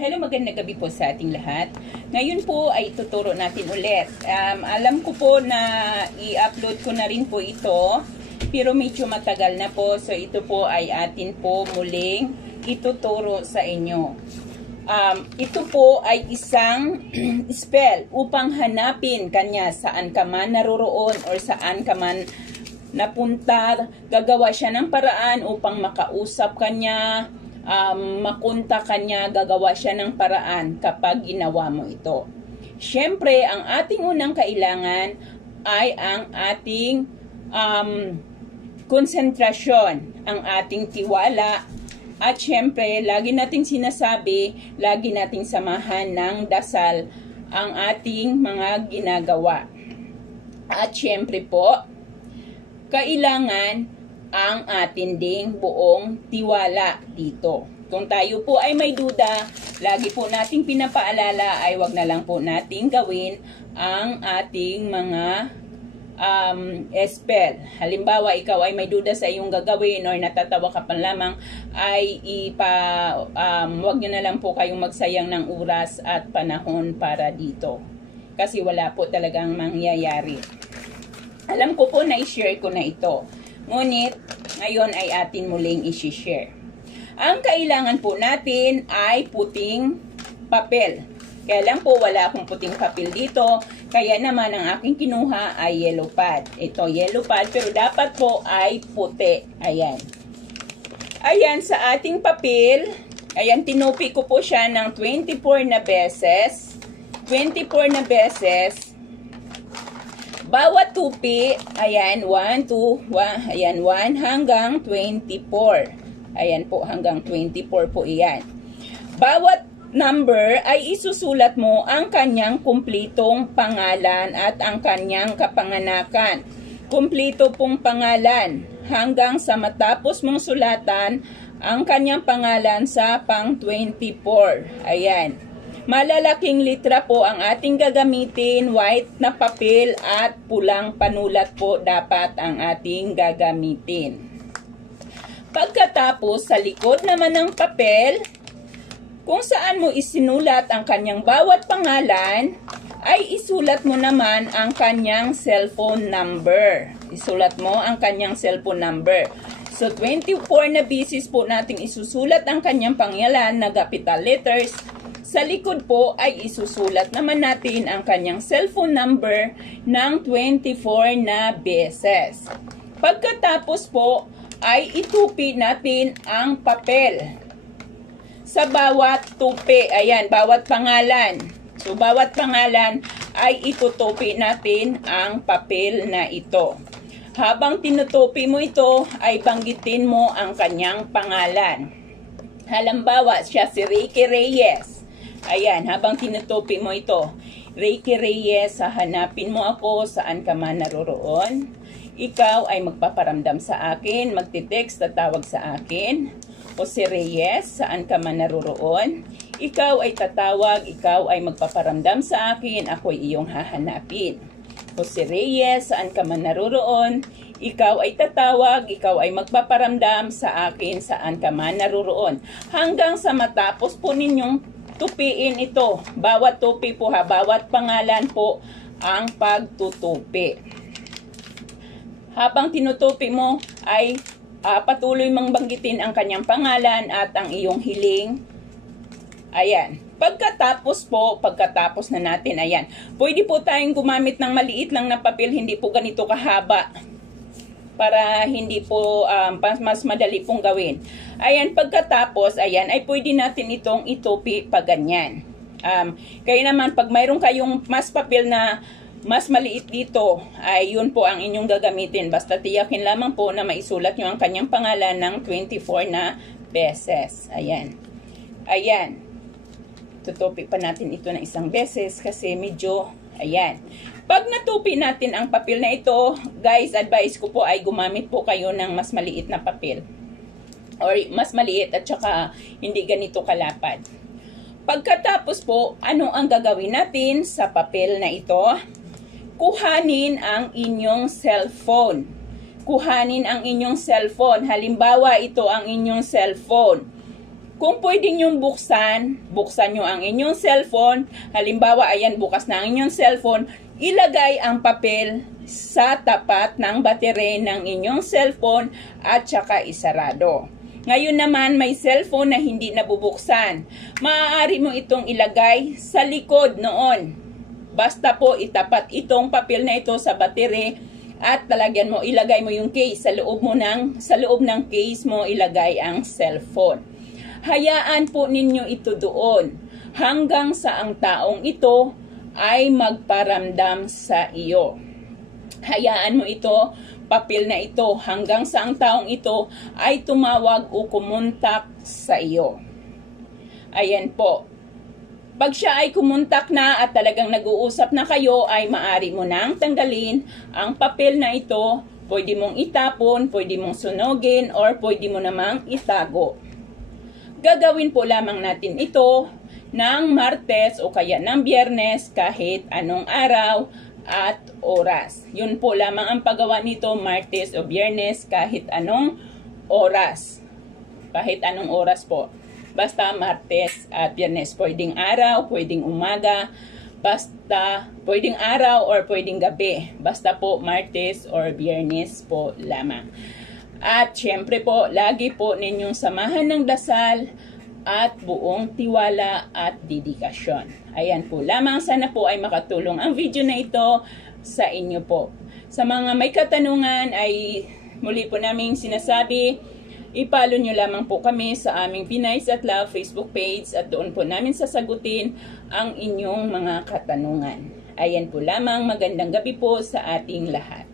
Hello, magandang gabi po sa ating lahat. Ngayon po ay tuturo natin ulit. Um, alam ko po na i-upload ko na rin po ito, pero medyo matagal na po. So ito po ay atin po muling ituturo sa inyo. Um, ito po ay isang spell upang hanapin kanya saan ka man naroroon or saan ka man napunta. Gagawa siya ng paraan upang makausap kanya, um, makunta kanya, gagawa siya ng paraan kapag ginawa mo ito. Siyempre, ang ating unang kailangan ay ang ating um, konsentrasyon, ang ating tiwala, at syempre, lagi nating sinasabi, lagi nating samahan ng dasal ang ating mga ginagawa. At syempre po, kailangan ang atin ding buong tiwala dito. Kung tayo po ay may duda, lagi po nating pinapaalala ay wag na lang po nating gawin ang ating mga um, spell. Halimbawa, ikaw ay may duda sa iyong gagawin or natatawa ka pa lamang, ay ipa, um, wag nyo na lang po kayong magsayang ng oras at panahon para dito. Kasi wala po talagang mangyayari. Alam ko po na i-share ko na ito. Ngunit, ngayon ay atin muling i-share. Ang kailangan po natin ay puting papel. Kaya lang po wala akong puting papel dito. Kaya naman ang aking kinuha ay yellow pad. Ito yellow pad pero dapat po ay puti. Ayan. Ayan sa ating papel. Ayan tinupi ko po siya ng 24 na beses. 24 na beses. Bawat tupi, ayan, 1, 2, 1, ayan, 1 hanggang 24. Ayan po, hanggang 24 po iyan. Bawat number ay isusulat mo ang kanyang kumplitong pangalan at ang kanyang kapanganakan. Kumplito pong pangalan hanggang sa matapos mong sulatan ang kanyang pangalan sa pang 24. Ayan. Malalaking litra po ang ating gagamitin, white na papel at pulang panulat po dapat ang ating gagamitin. Pagkatapos, sa likod naman ng papel, kung saan mo isinulat ang kanyang bawat pangalan, ay isulat mo naman ang kanyang cellphone number. Isulat mo ang kanyang cellphone number. So, 24 na bisis po nating isusulat ang kanyang pangalan na capital letters. Sa likod po ay isusulat naman natin ang kanyang cellphone number ng 24 na beses. Pagkatapos po ay itupi natin ang papel sa bawat tupi. Ayan, bawat pangalan. So, bawat pangalan ay itutupi natin ang papel na ito. Habang tinutupi mo ito, ay banggitin mo ang kanyang pangalan. Halimbawa, siya si Ricky Reyes. Ayan, habang tinutupi mo ito, Ricky Reyes, hahanapin mo ako saan ka man naroroon. Ikaw ay magpaparamdam sa akin, magtitext at tawag sa akin. O si Reyes, saan ka man naroroon. Ikaw ay tatawag, ikaw ay magpaparamdam sa akin, ako ay iyong hahanapin. O si Reyes, saan ka man naroroon. Ikaw ay tatawag, ikaw ay magpaparamdam sa akin, saan ka man naroroon. Hanggang sa matapos po ninyong tupiin ito. Bawat tupi po ha, bawat pangalan po ang pagtutupi. Habang tinutupi mo ay uh, patuloy mang banggitin ang kanyang pangalan at ang iyong hiling. Ayan. Pagkatapos po, pagkatapos na natin, ayan. Pwede po tayong gumamit ng maliit lang na papel, hindi po ganito kahaba. Para hindi po um, mas madali pong gawin. Ayan, pagkatapos, ayan, ay pwede natin itong itupi pa ganyan. Um, kaya naman, pag mayroon kayong mas papel na mas maliit dito, ay yun po ang inyong gagamitin. Basta tiyakin lamang po na maisulat nyo ang kanyang pangalan ng 24 na beses. Ayan. Ayan. Tutupi pa natin ito ng isang beses kasi medyo, ayan. Pag natupi natin ang papel na ito, guys, advice ko po ay gumamit po kayo ng mas maliit na papel. Or mas maliit at saka hindi ganito kalapad. Pagkatapos po, ano ang gagawin natin sa papel na ito? Kuhanin ang inyong cellphone. Kuhanin ang inyong cellphone. Halimbawa, ito ang inyong cellphone. Kung pwede niyong buksan, buksan nyo ang inyong cellphone. Halimbawa, ayan, bukas na ang inyong cellphone. Ilagay ang papel sa tapat ng batere ng inyong cellphone at saka isarado. Ngayon naman, may cellphone na hindi nabubuksan. Maaari mo itong ilagay sa likod noon. Basta po itapat itong papel na ito sa batere at talagyan mo, ilagay mo yung case sa loob mo ng, sa loob ng case mo ilagay ang cellphone. Hayaan po ninyo ito doon hanggang sa ang taong ito ay magparamdam sa iyo. Hayaan mo ito, papel na ito, hanggang sa ang taong ito ay tumawag o kumontak sa iyo. Ayan po. Pag siya ay kumontak na at talagang nag-uusap na kayo, ay maari mo nang tanggalin ang papel na ito. Pwede mong itapon, pwede mong sunogin, or pwede mo namang itago. Gagawin po lamang natin ito ng Martes o kaya ng Biyernes kahit anong araw at oras. Yun po lamang ang paggawa nito Martes o Biyernes kahit anong oras. Kahit anong oras po. Basta Martes at Biyernes. Pwedeng araw, pwedeng umaga, basta pwedeng araw or pwedeng gabi. Basta po Martes or Biyernes po lamang. At syempre po, lagi po ninyong samahan ng dasal at buong tiwala at dedikasyon. Ayan po lamang, sana po ay makatulong ang video na ito sa inyo po. Sa mga may katanungan ay muli po naming sinasabi, ipalo nyo lamang po kami sa aming Pinays at Love Facebook page at doon po namin sasagutin ang inyong mga katanungan. Ayan po lamang, magandang gabi po sa ating lahat.